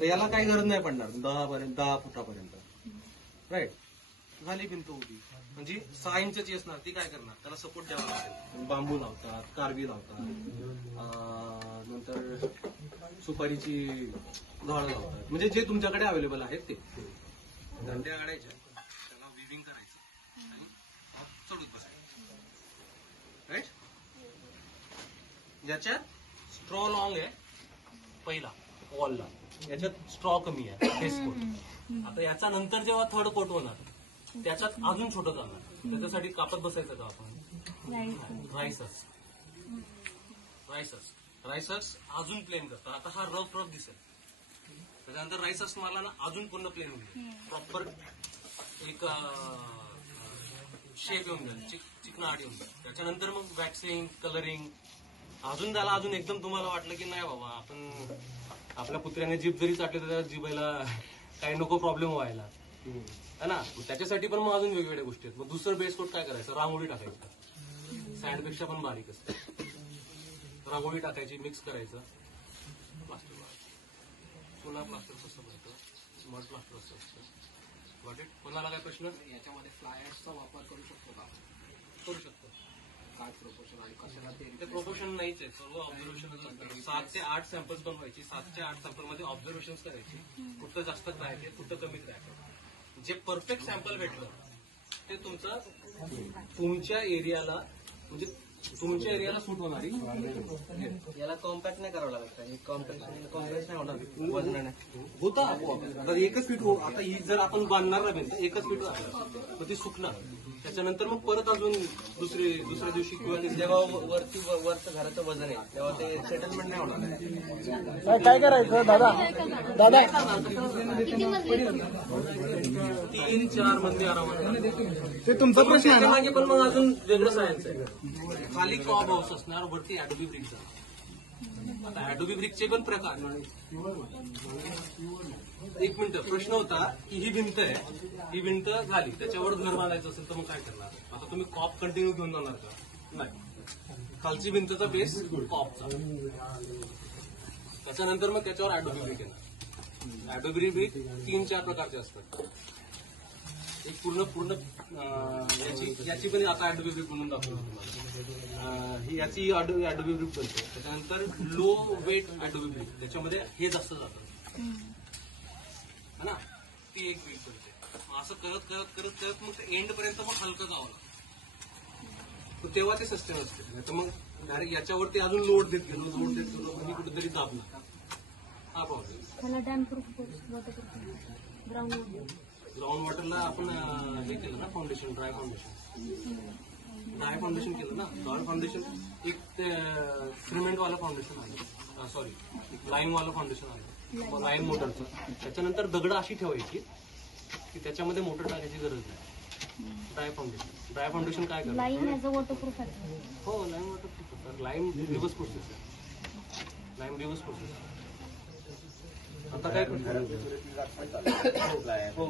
तर याला काही गरज नाही पडणार 10 फुटापर्यंत. राईट, झाली भिंत उभी. म्हणजे 6 इंचची असणार ती काय करणार, त्याला सपोर्ट द्यावा लागेल. बांबू लावतात, कारवी लावतात, नंतर सुपारीची झाडं लावतात. म्हणजे जे तुमच्याकडे अवेलेबल आहेत ते दंड्या काढायच्या, त्याला विविंग करायचं आणि चढून बसायचं. राईट, ज्याच्यात स्ट्रॉ लॉंग आहे पहिला वॉलला, याच्यात स्ट्रॉ कमी आहे फेस कोट. आता याचा नंतर जेव्हा थर्ड कोट होणार त्याच्यात अजून छोटं जाणार. त्याच्यासाठी कापत बसायचं का आपण, रायसर्स अजून प्लेन करतात. आता हा रफ दिसेल, त्याच्यानंतर रायसर्स मारला ना अजून पूर्ण प्लेन होईल, प्रॉपर एक शेप येऊन जाईल, चिकनाट येऊन जाईल. त्याच्यानंतर मग वॅक्सिंग, कलरिंग अजून त्याला अजून एकदम तुम्हाला वाटलं की नाही बाबा आपण आपल्या पुत्र्याने जीभ जरी चाटली तर त्या जिभेला काही नको प्रॉब्लेम व्हायला है ना. त्याच्यासाठी पण मग अजून वेगवेगळ्या गोष्टी आहेत. मग दुसरं बेस कोट काय करायचं, रांगोळी टाकायचं, सँडपेक्षा पण बारीक असते. रांगोळी टाकायची, मिक्स करायचं, प्लास्टर मारायचं. पुन्हा प्लास्टर कसं बनतं, मड प्लास्टर असं असतं. वाटेल कोणाला काय प्रश्न, याच्यामध्ये फ्लायर्सचा वापर करू शकतो का? करू शकतो. काय प्रोपोर्शन आणि कशाला ते प्रोपोर्शन नाहीच आहे, सर्व ऑब्झर्वेशन. 7 ते 8 सॅम्पल्स बनवायची, 7 ते 8 सॅम्पल मध्ये ऑब्झर्वेशन करायची, कुठं जास्त क्रॅक आहे कुठं कमी क्रॅक आहे. जे परफेक्ट सॅम्पल भेटलं ते तुमच्या एरियाला, म्हणजे तुमच्या एरियाला सूट होणारी. याला कॉम्पॅक्ट नाही करावं लागत, कॉम्प्रेस नाही होणार वजनाने होता आपोआप. तर एकच फीट हो. आता ही जर आपण बांधणार ना भिंत एकच फीट राहणार, मग ती सुकणार. त्याच्यानंतर मग परत अजून दुसऱ्या दिवशी किंवा जेव्हा वरचं घराचं वजन आहे तेव्हा ते सेटलमेंट नाही होणार. काय करायचं दादा, 3-4 मध्ये आरामात. ते तुमचा प्रश्न आहे मागे पण मग अजून वेगळं सायन्स आहे. खाली कॉब हाऊस असणार, वरती ऍडोबी ब्रिकचा. आता ऍडोबी ब्रिकचे पण प्रकार. एक मिनिट, प्रश्न होता की ही भिंत आहे, ही भिंत झाली त्याच्यावर घर बांधायचं असेल तर मग काय करणार. आता तुम्ही कॉब कंटिन्यू घेऊन जाणार का, नाही. खालची भिंतचा बेस कॉबचा, त्याच्यानंतर मग त्याच्यावर ऍडोबी ब्रिक येणार. ऍडोबी ब्रिक 3-4 प्रकारचे असतात. एक पूर्ण याची पण आता ऍडोबी ब्रिक म्हणून दाखवतो तुम्हाला. याची ऍडोबी ब्रिक बनते. त्याच्यानंतर लो वेट ऍडोबी ब्रिक, त्याच्यामध्ये हे जास्त जातं है ना, ती एक ब्रिक बनते. असं करत मग एंड पर्यंत मग हलकं जावं लागतं, तेव्हा ते सस्टेन असते. तर मग डायरेक्ट याच्यावरती अजून लोड देत गेलो आणि कुठेतरी दाबला, हा प्रॉब्लेम. ग्राउंड वॉटरला आपण हे केलं ना फाउंडेशन, ड्राय फाउंडेशन केलं ना. ड्राय फाउंडेशन एक सिमेंट वाला फाउंडेशन आलं, सॉरी लाईम वाला फाउंडेशन आलं, लाईम मोटरचं. त्याच्यानंतर दगड अशी ठेवायची की त्याच्यामध्ये मोटर टाकायची गरज नाही. ड्राय फाउंडेशन काय करतं, लाईम ॲज अ वॉटरप्रूफ आहे. हो lime waterproof. Lime reverse process आहे. आता काय करतो, हो